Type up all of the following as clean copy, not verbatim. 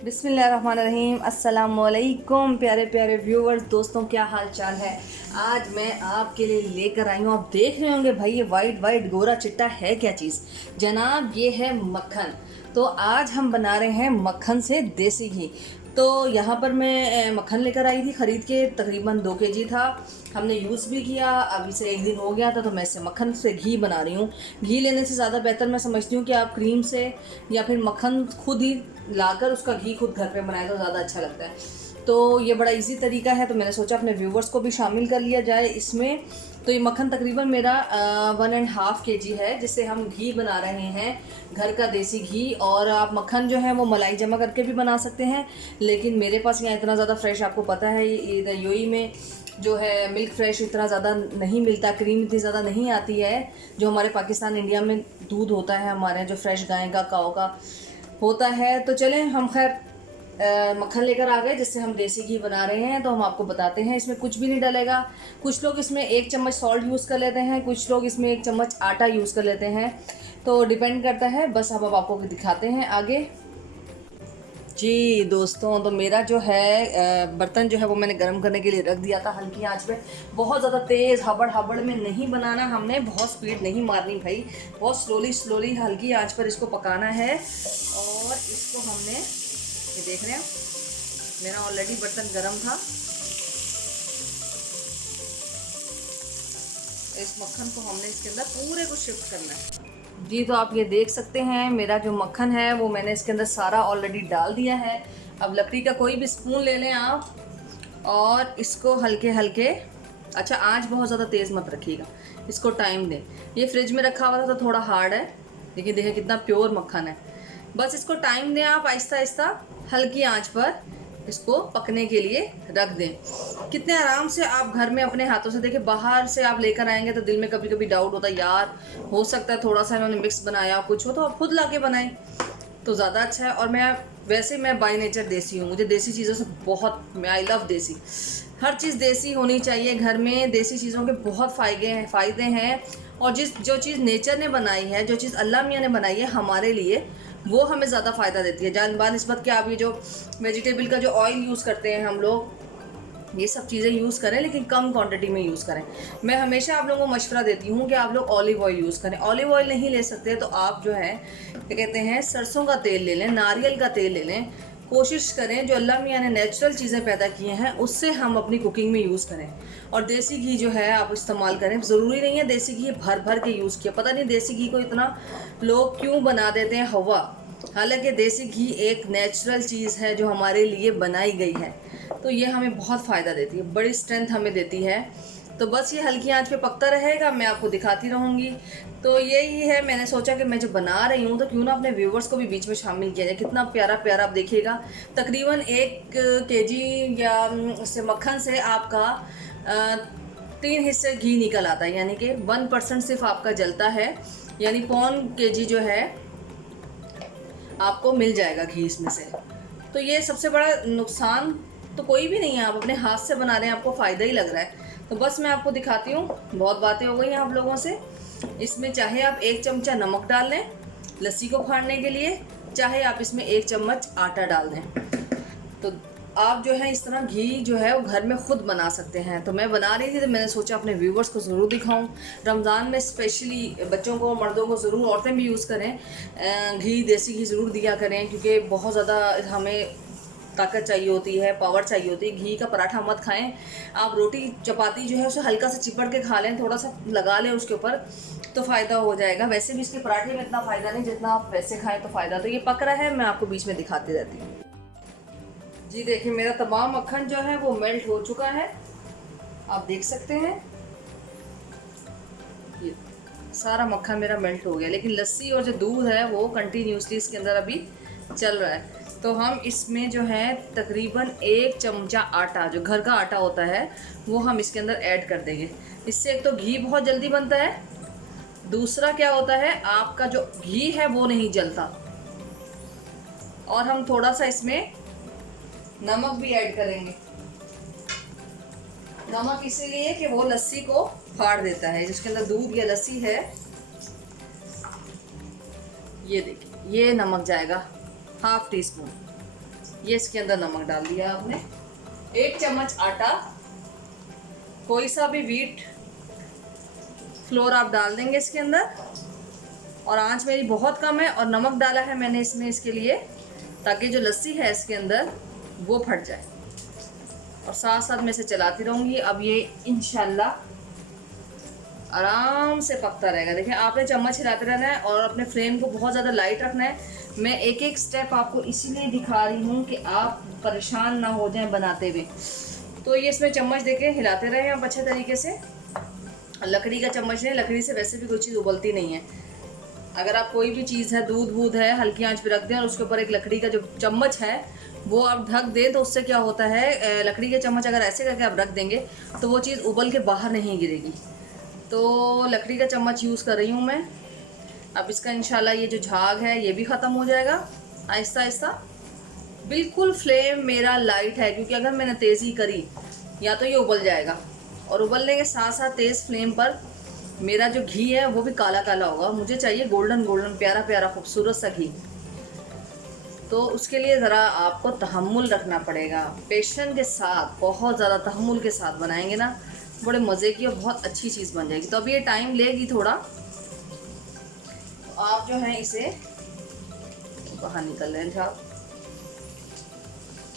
बिस्मिल्लाहिर्रहमानिर्रहीम। अस्सलामुअलैकुम प्यारे प्यारे व्यूवर्स, दोस्तों क्या हाल चाल है। आज मैं आपके लिए लेकर आई हूँ, आप देख रहे होंगे भाई ये वाइट वाइट गोरा चिट्टा है क्या चीज़ जनाब, ये है मक्खन। तो आज हम बना रहे हैं मक्खन से देसी घी। तो यहाँ पर मैं मक्खन लेकर आई थी ख़रीद के, तकरीबन 2 केजी था। हमने यूज़ भी किया, अभी से 1 दिन हो गया था। तो मैं इससे मक्खन से घी बना रही हूँ। घी लेने से ज़्यादा बेहतर मैं समझती हूँ कि आप क्रीम से या फिर मक्खन खुद ही लाकर उसका घी खुद घर पे बनाए तो ज़्यादा अच्छा लगता है। तो ये बड़ा इजी तरीका है, तो मैंने सोचा अपने व्यूवर्स को भी शामिल कर लिया जाए इसमें। तो ये मक्खन तकरीबन मेरा 1.5 केजी है, जिससे हम घी बना रहे हैं, घर का देसी घी। और आप मक्खन जो है वो मलाई जमा करके भी बना सकते हैं, लेकिन मेरे पास यहाँ इतना ज़्यादा फ्रेश, आपको पता है इधर यूएई में जो है मिल्क फ्रेश इतना ज़्यादा नहीं मिलता, क्रीम इतनी ज़्यादा नहीं आती है जो हमारे पाकिस्तान इंडिया में दूध होता है हमारे, जो फ्रेश गाय का काऊ का होता है। तो चलें हम खैर मक्खन लेकर आ गए जिससे हम देसी घी बना रहे हैं। तो हम आपको बताते हैं, इसमें कुछ भी नहीं डलेगा। कुछ लोग इसमें 1 चम्मच सॉल्ट यूज़ कर लेते हैं, कुछ लोग इसमें 1 चम्मच आटा यूज़ कर लेते हैं, तो डिपेंड करता है। बस अब आपको दिखाते हैं आगे। जी दोस्तों, तो मेरा जो है बर्तन जो है वो मैंने गर्म करने के लिए रख दिया था हल्की आंच पे। बहुत ज़्यादा तेज़ हबड़ हबड़ में नहीं बनाना हमने, बहुत स्पीड नहीं मारनी भाई, बहुत स्लोली स्लोली हल्की आंच पर इसको पकाना है। और इसको हमने, ये देख रहे हैं मेरा ऑलरेडी बर्तन गर्म था। इस मक्खन को हमने इसके अंदर पूरे को शिफ्ट करना है। जी, तो आप ये देख सकते हैं मेरा जो मक्खन है वो मैंने इसके अंदर सारा ऑलरेडी डाल दिया है। अब लकड़ी का कोई भी स्पून ले लें आप, और इसको हल्के हल्के, अच्छा आंच बहुत ज़्यादा तेज़ मत रखिएगा, इसको टाइम दें। ये फ्रिज में रखा हुआ था तो थोड़ा हार्ड है, लेकिन देखिए कितना प्योर मक्खन है। बस इसको टाइम दें आप, आहिस्ता आहिस्ता हल्की आंच पर इसको पकने के लिए रख दें। कितने आराम से आप घर में अपने हाथों से, देखिए बाहर से आप लेकर आएंगे तो दिल में कभी कभी डाउट होता है, यार हो सकता है थोड़ा सा इन्होंने मिक्स बनाया कुछ हो, तो आप खुद लाके बनाएं तो ज़्यादा अच्छा है। और मैं बाय नेचर देसी हूँ, मुझे देसी चीज़ों से बहुत, आई लव देसी। हर चीज़ देसी होनी चाहिए घर में, देसी चीज़ों के बहुत फ़ायदे हैं। और जो चीज़ नेचर ने बनाई है, जो चीज़ अल्लाह मियाँ ने बनाई है हमारे लिए, वो हमें ज़्यादा फ़ायदा देती है निस्बत के। आप ये जो वेजिटेबल का जो ऑयल यूज़ करते हैं हम लोग, ये सब चीज़ें यूज़ करें, लेकिन कम क्वांटिटी में यूज़ करें। मैं हमेशा आप लोगों को मशवरा देती हूँ कि आप लोग ऑलिव ऑयल यूज़ करें। ऑलिव ऑयल नहीं ले सकते तो आप जो है क्या कहते हैं, सरसों का तेल ले लें, नारियल का तेल ले लें। कोशिश करें जो अल्लाह मियाँ ने नेचुरल चीज़ें पैदा की हैं उससे हम अपनी कुकिंग में यूज़ करें। और देसी घी जो है आप इस्तेमाल करें। ज़रूरी नहीं है देसी घी भर भर के यूज़ किया, पता नहीं देसी घी को इतना लोग क्यों बना देते हैं हवा। हालांकि देसी घी एक नेचुरल चीज़ है जो हमारे लिए बनाई गई है, तो ये हमें बहुत फ़ायदा देती है, बड़ी स्ट्रेंथ हमें देती है। तो बस ये हल्की आंच पे पकता रहेगा, मैं आपको दिखाती रहूँगी। तो यही है, मैंने सोचा कि मैं जो बना रही हूँ तो क्यों ना अपने व्यूवर्स को भी बीच में शामिल किया जाए। कितना प्यारा प्यारा आप देखिएगा, तकरीबन 1 केजी या उससे मक्खन से आपका 3 हिस्से घी निकल आता है, यानी कि 1% सिर्फ आपका जलता है, यानी 1.25 केजी जो है आपको मिल जाएगा घी इसमें से। तो ये सबसे बड़ा नुकसान तो कोई भी नहीं है, आप अपने हाथ से बना रहे हैं, आपको फ़ायदा ही लग रहा है। तो बस मैं आपको दिखाती हूँ, बहुत बातें हो गई हैं आप लोगों से। इसमें चाहे आप 1 चमचा नमक डाल लें लस्सी को फाड़ने के लिए, चाहे आप इसमें 1 चम्मच आटा डाल दें। तो आप जो है इस तरह घी जो है वो घर में खुद बना सकते हैं। तो मैं बना रही थी तो मैंने सोचा अपने व्यूवर्स को ज़रूर दिखाऊं। रमज़ान में स्पेशली बच्चों को, मर्दों को ज़रूर, औरतें भी यूज़ करें, घी देसी घी ज़रूर दिया करें, क्योंकि बहुत ज़्यादा हमें ताकत चाहिए होती है, पावर चाहिए होती है। घी का पराठा मत खाएं आप, रोटी चपाती जो है उसे हल्का सा चिपड़ के खा लें, थोड़ा सा लगा लें उसके ऊपर, तो फ़ायदा हो जाएगा। वैसे भी इसके पराठे में इतना फ़ायदा नहीं जितना आप वैसे खाएं तो फ़ायदा। तो ये पक रहा है, मैं आपको बीच में दिखाती रहती हूँ। जी देखिए, मेरा तमाम मक्खन जो है वो मेल्ट हो चुका है, आप देख सकते हैं ये सारा मक्खन मेरा मेल्ट हो गया, लेकिन लस्सी और जो दूध है वो कंटिन्यूसली इसके अंदर अभी चल रहा है। तो हम इसमें जो है तकरीबन 1 चमचा आटा, जो घर का आटा होता है, वो हम इसके अंदर ऐड कर देंगे। इससे एक तो घी बहुत जल्दी बनता है, दूसरा क्या होता है आपका जो घी है वो नहीं जलता। और हम थोड़ा सा इसमें नमक भी ऐड करेंगे। नमक इसीलिए कि वो लस्सी को फाड़ देता है, जिसके अंदर दूध या लस्सी है। ये देखिए, ये नमक जाएगा 1/2 टी स्पून। ये इसके अंदर नमक डाल दिया आपने, 1 चम्मच आटा, कोई सा भी व्हीट फ्लोर आप डाल देंगे इसके अंदर। और आंच मेरी बहुत कम है और नमक डाला है मैंने इसमें इसके लिए ताकि जो लस्सी है इसके अंदर वो फट जाए। और साथ साथ मैं इसे चलाती रहूँगी। अब ये इंशाल्लाह आराम से पकता रहेगा। देखिए आपने चम्मच हिलाते रहना है और अपने फ्लेम को बहुत ज़्यादा लाइट रखना है। मैं एक एक स्टेप आपको इसीलिए दिखा रही हूँ कि आप परेशान ना हो जाएं बनाते हुए। तो ये इसमें चम्मच देके हिलाते रहें आप अच्छे तरीके से। लकड़ी का चम्मच नहीं, लकड़ी से वैसे भी कोई चीज़ उबलती नहीं है। अगर आप कोई भी चीज़ है, दूध वूध है, हल्की आंच पे रख दें और उसके ऊपर एक लकड़ी का जो चम्मच है वो आप ढक दें, तो उससे क्या होता है, लकड़ी के चम्मच अगर ऐसे करके आप रख देंगे तो वो चीज़ उबल के बाहर नहीं गिरेगी। तो लकड़ी का चम्मच यूज़ कर रही हूँ मैं। अब इसका इंशाल्लाह ये जो झाग है ये भी ख़त्म हो जाएगा आहिस्ता आहिस्ता। बिल्कुल फ्लेम मेरा लाइट है, क्योंकि अगर मैंने तेज़ी करी या तो ये उबल जाएगा, और उबलने के साथ साथ तेज़ फ्लेम पर मेरा जो घी है वो भी काला काला होगा। मुझे चाहिए गोल्डन गोल्डन प्यारा प्यारा खूबसूरत सा घी। तो उसके लिए ज़रा आपको तहम्मुल रखना पड़ेगा, पेशेंस के साथ, बहुत ज़्यादा तहम्मुल के साथ बनाएंगे ना, बड़े मज़े की और बहुत अच्छी चीज़ बन जाएगी। तो अब ये टाइम लेगी थोड़ा, तो आप जो है इसे बाहर निकल रहे हैं आप।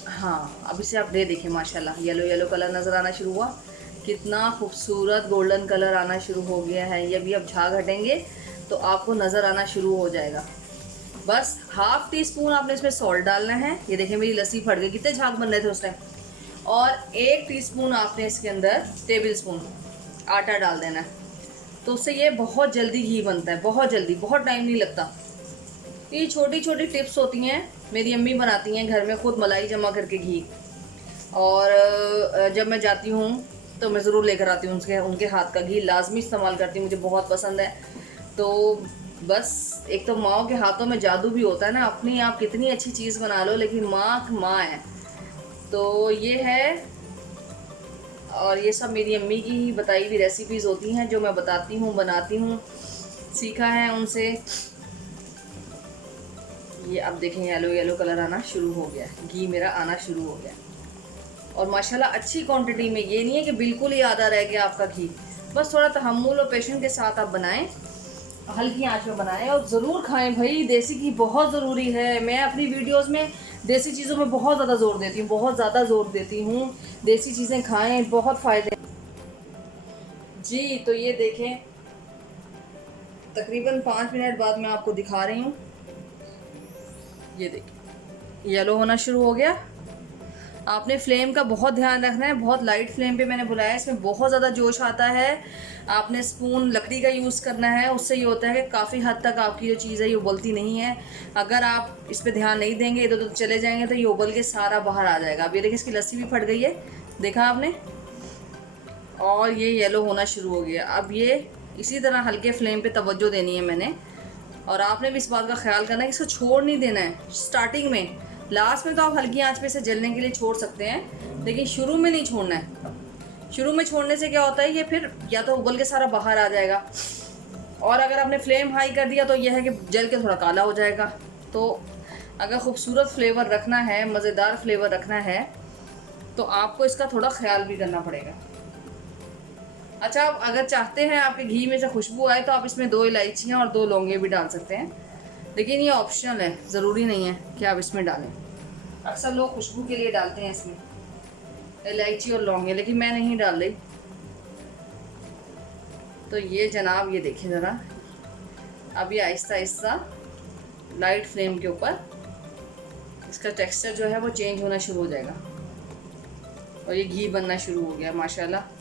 हाँ, अब इसे आप देखिए माशाल्लाह येलो येलो कलर नज़र आना शुरू हुआ, कितना खूबसूरत गोल्डन कलर आना शुरू हो गया है। ये भी अब झाग हटेंगे तो आपको नज़र आना शुरू हो जाएगा। बस ½ टीस्पून आपने इसमें सॉल्ट डालना है। ये देखिए मेरी लस्सी फट गई, कितने झाग बन रहे थे उस टाइम। और 1 टीस्पून आपने इसके अंदर टेबल स्पून आटा डाल देना है, तो उससे ये बहुत जल्दी घी बनता है, बहुत जल्दी, बहुत टाइम नहीं लगता। ये छोटी छोटी टिप्स होती हैं, मेरी अम्मी बनाती हैं घर में खुद मलाई जमा करके घी। और जब मैं जाती हूँ तो मैं ज़रूर लेकर आती हूँ उनके हाथ का घी, लाजमी इस्तेमाल करती हूँ, मुझे बहुत पसंद है। तो बस एक तो माँ के हाथों में जादू भी होता है ना, अपनी आप कितनी अच्छी चीज़ बना लो लेकिन माँ है। तो ये है, और ये सब मेरी अम्मी की ही बताई हुई रेसिपीज़ होती हैं जो मैं बताती हूँ, बनाती हूँ, सीखा है उनसे। ये अब देखें येलो येलो कलर आना शुरू हो गया, घी मेरा आना शुरू हो गया। और माशाल्लाह अच्छी क्वांटिटी में, ये नहीं है कि बिल्कुल ही आधा रह गया आपका घी। बस थोड़ा तहम्मुल और पेशेंस के साथ आप बनाएं, हल्की आंच में बनाएं और ज़रूर खाएं भाई। देसी घी बहुत ज़रूरी है। मैं अपनी वीडियोस में देसी चीज़ों में बहुत ज़्यादा ज़ोर देती हूँ, बहुत ज़्यादा ज़ोर देती हूँ। देसी चीज़ें खाएं, बहुत फ़ायदे जी। तो ये देखें तकरीबन 5 मिनट बाद मैं आपको दिखा रही हूँ। ये देखिए येलो होना शुरू हो गया। आपने फ्लेम का बहुत ध्यान रखना है, बहुत लाइट फ्लेम पे मैंने बुलाया, इसमें बहुत ज़्यादा जोश आता है। आपने स्पून लकड़ी का यूज़ करना है, उससे ये होता है कि काफ़ी हद तक आपकी जो चीज़ है ये उबलती नहीं है। अगर आप इस पर ध्यान नहीं देंगे, इधर उधर चले जाएंगे तो ये उबल के सारा बाहर आ जाएगा। अब ये देखिए इसकी लस्सी भी फट गई है, देखा आपने, और ये येलो होना शुरू हो गया। अब ये इसी तरह हल्के फ्लेम पे तवज्जो देनी है मैंने, और आपने भी इस बात का ख्याल करना है कि इसको छोड़ नहीं देना है स्टार्टिंग में। लास्ट में तो आप हल्की आंच पे इसे जलने के लिए छोड़ सकते हैं, लेकिन शुरू में नहीं छोड़ना है। शुरू में छोड़ने से क्या होता है, ये फिर या तो उबल के सारा बाहर आ जाएगा, और अगर आपने फ्लेम हाई कर दिया तो यह है कि जल के थोड़ा काला हो जाएगा। तो अगर खूबसूरत फ्लेवर रखना है, मज़ेदार फ्लेवर रखना है, तो आपको इसका थोड़ा ख्याल भी करना पड़ेगा। अच्छा, आप अगर चाहते हैं आपके घी में से खुशबू आए तो आप इसमें 2 इलायचियाँ और 2 लौंगे भी डाल सकते हैं, लेकिन ये ऑप्शनल है, ज़रूरी नहीं है कि आप इसमें डालें। अक्सर लोग खुशबू के लिए डालते हैं इसमें इलायची और लौंगे, लेकिन मैं नहीं डाल रही। तो ये जनाब ये देखिए ज़रा, अब ये आहिस्ता आहिस्ता लाइट फ्लेम के ऊपर इसका टेक्सचर जो है वो चेंज होना शुरू हो जाएगा, और ये घी बनना शुरू हो गया माशाल्लाह।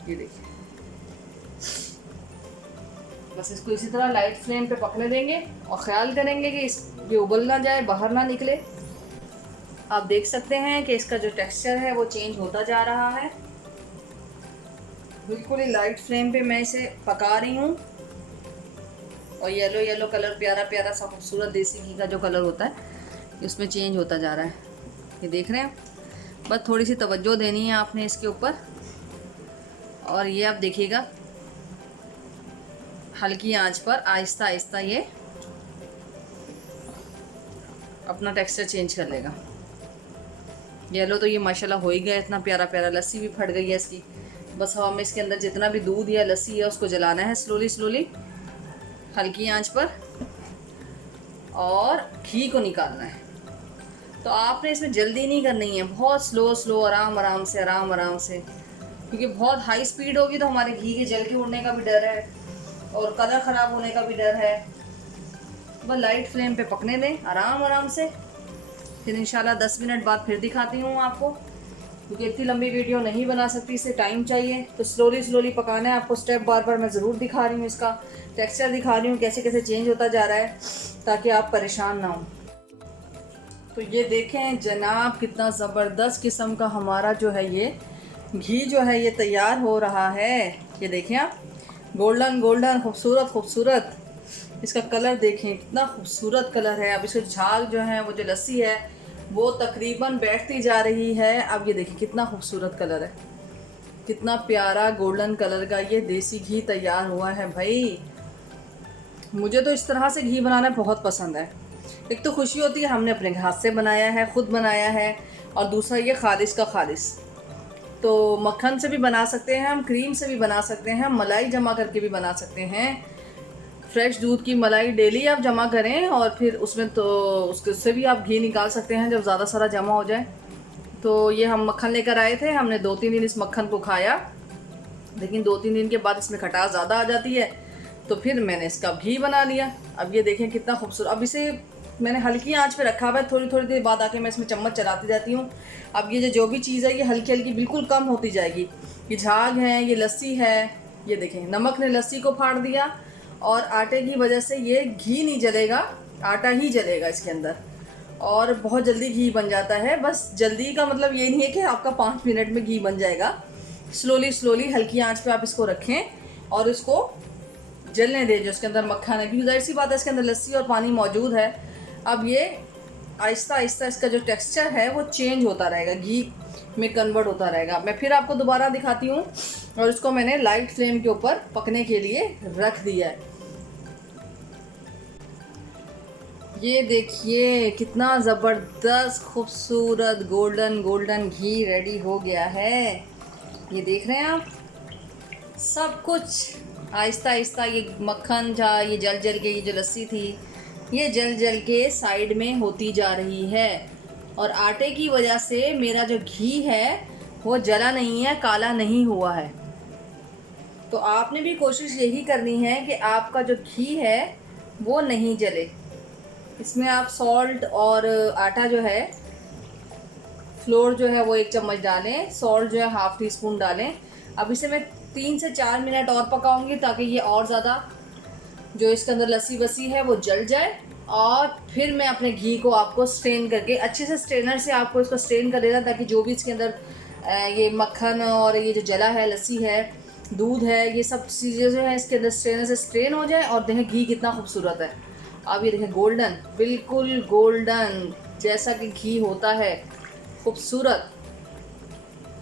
ये देखिए, बस इसको इसी तरह लाइट फ्लेम पे पकने देंगे और ख़्याल करेंगे कि ये उबल ना जाए, बाहर ना निकले। आप देख सकते हैं कि इसका जो टेक्सचर है वो चेंज होता जा रहा है। बिल्कुल ही लाइट फ्लेम पे मैं इसे पका रही हूँ, और येलो येलो कलर प्यारा प्यारा सा खूबसूरत देसी घी का जो कलर होता है उसमें चेंज होता जा रहा है। ये देख रहे हैं, बस थोड़ी सी तवज्जो देनी है आपने इसके ऊपर। और ये आप देखिएगा हल्की आंच पर आहिस्ता आहिस्ता ये अपना टेक्सचर चेंज कर लेगा। येलो तो ये माशाल्लाह हो ही गया, इतना प्यारा प्यारा। लस्सी भी फट गई है इसकी। बस हवा में इसके अंदर जितना भी दूध या लस्सी है उसको जलाना है स्लोली स्लोली, हल्की आंच पर, और घी को निकालना है। तो आपने इसमें जल्दी नहीं करनी है, बहुत स्लो स्लो, आराम आराम से, आराम आराम से, क्योंकि बहुत हाई स्पीड होगी तो हमारे घी के जल के उड़ने का भी डर है और कलर ख़राब होने का भी डर है। बस लाइट फ्लेम पे पकने दें आराम आराम से। फिर इंशाल्लाह 10 मिनट बाद फिर दिखाती हूँ आपको, क्योंकि इतनी लंबी वीडियो नहीं बना सकती, इससे टाइम चाहिए। तो स्लोली स्लोली पकाना है आपको, स्टेप बार बार मैं ज़रूर दिखा रही हूँ, इसका टेक्सचर दिखा रही हूँ कैसे कैसे चेंज होता जा रहा है, ताकि आप परेशान ना हो। तो ये देखें जनाब, कितना ज़बरदस्त किस्म का हमारा जो है ये घी जो है ये तैयार हो रहा है। ये देखें आप, गोल्डन गोल्डन खूबसूरत खूबसूरत, इसका कलर देखें कितना खूबसूरत कलर है। अब इसके झाग जो है, वो जो लस्सी है वो तकरीबन बैठती जा रही है। अब ये देखिए कितना खूबसूरत कलर है, कितना प्यारा गोल्डन कलर का ये देसी घी तैयार हुआ है। भाई मुझे तो इस तरह से घी बनाना बहुत पसंद है। एक तो खुशी होती है हमने अपने हाथ से बनाया है, ख़ुद बनाया है, और दूसरा ये खालिस का खालिस। तो मक्खन से भी बना सकते हैं हम, क्रीम से भी बना सकते हैं, मलाई जमा करके भी बना सकते हैं। फ्रेश दूध की मलाई डेली आप जमा करें और फिर उसमें तो उससे भी आप घी निकाल सकते हैं जब ज़्यादा सारा जमा हो जाए। तो ये हम मक्खन लेकर आए थे, हमने 2-3 दिन इस मक्खन को खाया, लेकिन 2-3 दिन के बाद इसमें खटास ज़्यादा आ जाती है, तो फिर मैंने इसका घी बना लिया। अब ये देखें कितना खूबसूरत। अब इसे मैंने हल्की आंच पे रखा हुआ है, थोड़ी थोड़ी देर बाद आके मैं इसमें चम्मच चलाती जाती हूँ। अब ये जो भी चीज़ है ये हल्की हल्की बिल्कुल कम होती जाएगी। ये झाग है, ये लस्सी है, ये देखें नमक ने लस्सी को फाड़ दिया, और आटे की वजह से ये घी नहीं जलेगा, आटा ही जलेगा इसके अंदर, और बहुत जल्दी घी बन जाता है। बस जल्दी का मतलब ये नहीं है कि आपका 5 मिनट में घी बन जाएगा। स्लोली स्लोली हल्की आंच पे आप इसको रखें और इसको जलने दें जो इसके अंदर मक्खन है, क्योंकि जाहिर सी बात है इसके अंदर लस्सी और पानी मौजूद है। अब ये आहिस्ता आहिस्ता इसका जो टेक्सचर है वो चेंज होता रहेगा, घी में कन्वर्ट होता रहेगा। मैं फिर आपको दोबारा दिखाती हूँ, और इसको मैंने लाइट फ्लेम के ऊपर पकने के लिए रख दिया है। ये देखिए कितना ज़बरदस्त खूबसूरत गोल्डन गोल्डन घी रेडी हो गया है। ये देख रहे हैं आप, सब कुछ आहिस्ता आहिस्ता ये मक्खन था, ये जल जल के, ये जो लस्सी थी ये जल जल के साइड में होती जा रही है, और आटे की वजह से मेरा जो घी है वो जला नहीं है, काला नहीं हुआ है। तो आपने भी कोशिश यही करनी है कि आपका जो घी है वो नहीं जले। इसमें आप सॉल्ट और आटा जो है, फ्लोर जो है वो 1 चम्मच डालें, सॉल्ट जो है ½ टीस्पून डालें। अब इसे मैं 3 से 4 मिनट और पकाऊंगी, ताकि ये और ज़्यादा जो इसके अंदर लस्सी वस्सी है वो जल जाए। और फिर मैं अपने घी को आपको स्ट्रेन करके, अच्छे से स्ट्रेनर से आपको इसको स्ट्रेन कर देना, ताकि जो भी इसके अंदर ये मक्खन और ये जो जला है, लस्सी है, दूध है, ये सब चीज़ें जो है इसके अंदर स्ट्रेनर से स्ट्रेन हो जाए। और देखें घी कितना खूबसूरत है। अब ये देखें गोल्डन, बिल्कुल गोल्डन जैसा कि घी होता है, खूबसूरत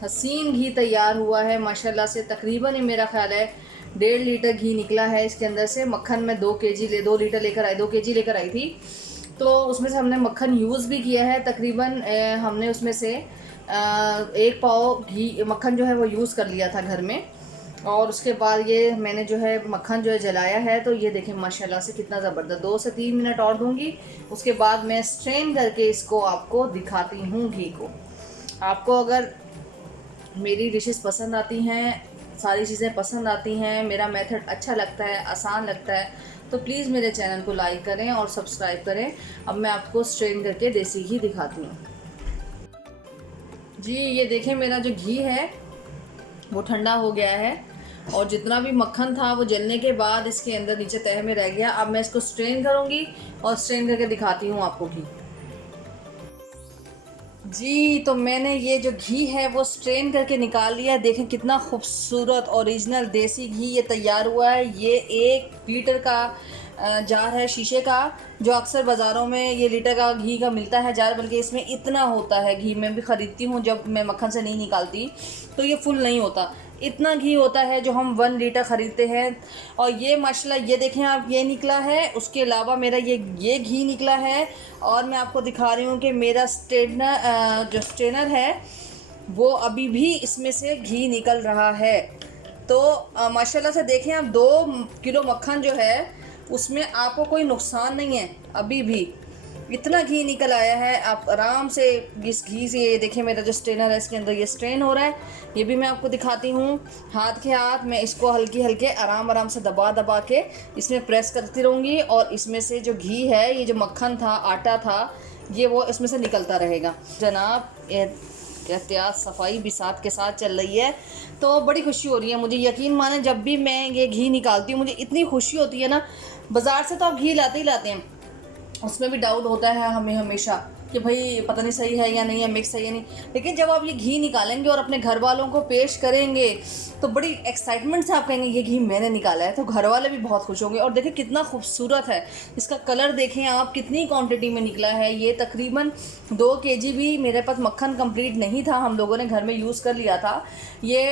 हसीन घी तैयार हुआ है माशाल्लाह से। तकरीबन ही मेरा ख्याल है 1.5 लीटर घी निकला है इसके अंदर से। मक्खन में 2 लीटर लेकर आई, 2 केजी लेकर आई थी, तो उसमें से हमने मक्खन यूज़ भी किया है। तकरीबन हमने उसमें से 1 पाव घी मक्खन जो है वो यूज़ कर लिया था घर में, और उसके बाद ये मैंने जो है मक्खन जो है जलाया है। तो ये देखें माशाल्लाह से कितना ज़बरदस्त। 2 से 3 मिनट और दूंगी, उसके बाद मैं स्ट्रेन करके इसको आपको दिखाती हूँ घी को। आपको अगर मेरी डिशेस पसंद आती हैं, सारी चीज़ें पसंद आती हैं, मेरा मेथड अच्छा लगता है, आसान लगता है, तो प्लीज़ मेरे चैनल को लाइक करें और सब्सक्राइब करें। अब मैं आपको स्ट्रेन करके देसी घी दिखाती हूँ। जी ये देखें मेरा जो घी है वो ठंडा हो गया है, और जितना भी मक्खन था वो जलने के बाद इसके अंदर नीचे तह में रह गया। अब मैं इसको स्ट्रेन करूँगी और स्ट्रेन करके दिखाती हूँ आपको घी। जी तो मैंने ये जो घी है वो स्ट्रेन करके निकाल लिया। देखें कितना खूबसूरत ओरिजिनल देसी घी ये तैयार हुआ है। ये 1 लीटर का जार है शीशे का, जो अक्सर बाज़ारों में ये लीटर का घी का मिलता है जार, बल्कि इसमें इतना होता है घी। मैं भी ख़रीदती हूँ जब मैं मक्खन से नहीं निकालती, तो ये फुल नहीं होता, इतना घी होता है जो हम 1 लीटर ख़रीदते हैं। और ये माशाल्लाह ये देखें आप, ये निकला है। उसके अलावा मेरा ये घी निकला है। और मैं आपको दिखा रही हूँ कि मेरा जो स्ट्रेनर है वो अभी भी इसमें से घी निकल रहा है। तो माशाल्लाह से देखें आप, 2 किलो मक्खन जो है उसमें आपको कोई नुकसान नहीं है। अभी भी इतना घी निकल आया है। आप आराम से इस घी से, ये देखिए मेरा जो स्ट्रेनर है इसके अंदर ये स्ट्रेन हो रहा है। ये भी मैं आपको दिखाती हूँ। हाथ के हाथ मैं इसको हल्के हल्के आराम से दबा दबा के इसमें प्रेस करती रहूँगी। और इसमें से जो घी है, ये जो मक्खन था, आटा था, ये वो इसमें से निकलता रहेगा। जनाब एहतियात सफाई भी साथ के साथ चल रही है। तो बड़ी खुशी हो रही है मुझे। यकीन माने, जब भी मैं ये घी निकालती हूँ मुझे इतनी खुशी होती है ना। बाज़ार से तो आप घी लाते ही लाते हैं, उसमें भी डाउट होता है हमें हमेशा कि भाई पता नहीं सही है या नहीं है, मिक्स है या नहीं। लेकिन जब आप ये घी निकालेंगे और अपने घर वालों को पेश करेंगे तो बड़ी एक्साइटमेंट से आप कहेंगे ये घी मैंने निकाला है। तो घर वाले भी बहुत खुश होंगे। और देखिए कितना खूबसूरत है, इसका कलर देखें आप, कितनी क्वांटिटी में निकला है। ये तकरीबन 2 kg भी मेरे पास मक्खन कंप्लीट नहीं था, हम लोगों ने घर में यूज़ कर लिया था। ये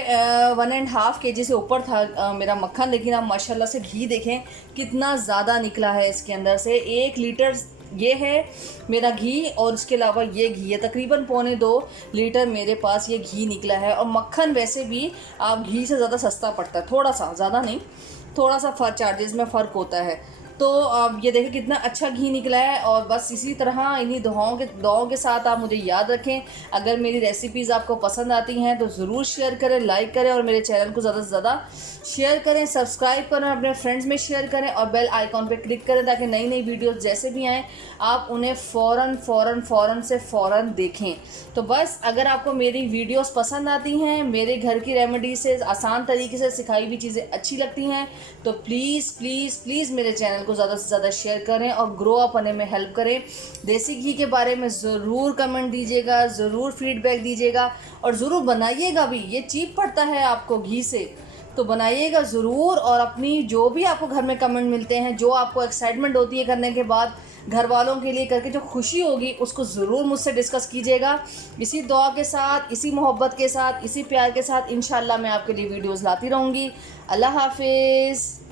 1.5 kg से ऊपर था मेरा मक्खन। लेकिन आप माशाल्लाह से घी देखें कितना ज़्यादा निकला है इसके अंदर से। 1 लीटर ये है मेरा घी। और इसके अलावा ये घी है तकरीबन 1.25 लीटर मेरे पास ये घी निकला है। और मक्खन वैसे भी आप घी से ज़्यादा सस्ता पड़ता है, थोड़ा सा, ज़्यादा नहीं, थोड़ा सा चार्जेस में फ़र्क होता है। तो अब ये देखिए कितना अच्छा घी निकला है। और बस इसी तरह इन्हीं दुआओं के साथ आप मुझे याद रखें। अगर मेरी रेसिपीज़ आपको पसंद आती हैं तो ज़रूर शेयर करें, लाइक करें और मेरे चैनल को ज़्यादा से ज़्यादा शेयर करें, सब्सक्राइब करें, अपने फ्रेंड्स में शेयर करें और बेल आइकॉन पे क्लिक करें ताकि नई नई वीडियोस जैसे भी आएँ आप उन्हें फ़ौरन देखें। तो बस अगर आपको मेरी वीडियोस पसंद आती हैं, मेरे घर की रेमेडी से आसान तरीके से सिखाई हुई चीज़ें अच्छी लगती हैं, तो प्लीज़ प्लीज़ प्लीज़ मेरे चैनल को ज़्यादा से ज़्यादा शेयर करें और ग्रो अप होने में हेल्प करें। देसी घी के बारे में ज़रूर कमेंट दीजिएगा, ज़रूर फीडबैक दीजिएगा और ज़रूर बनाइएगा भी। ये चीप पड़ता है आपको घी से, तो बनाइएगा ज़रूर। और अपनी जो भी आपको घर में कमेंट मिलते हैं, जो आपको एक्साइटमेंट होती है करने के बाद, घर वालों के लिए करके जो खुशी होगी, उसको ज़रूर मुझसे डिस्कस कीजिएगा। इसी दुआ के साथ, इसी मोहब्बत के साथ, इसी प्यार के साथ इंशाल्लाह मैं आपके लिए वीडियोज़ लाती रहूँगी। अल्लाह हाफिज़।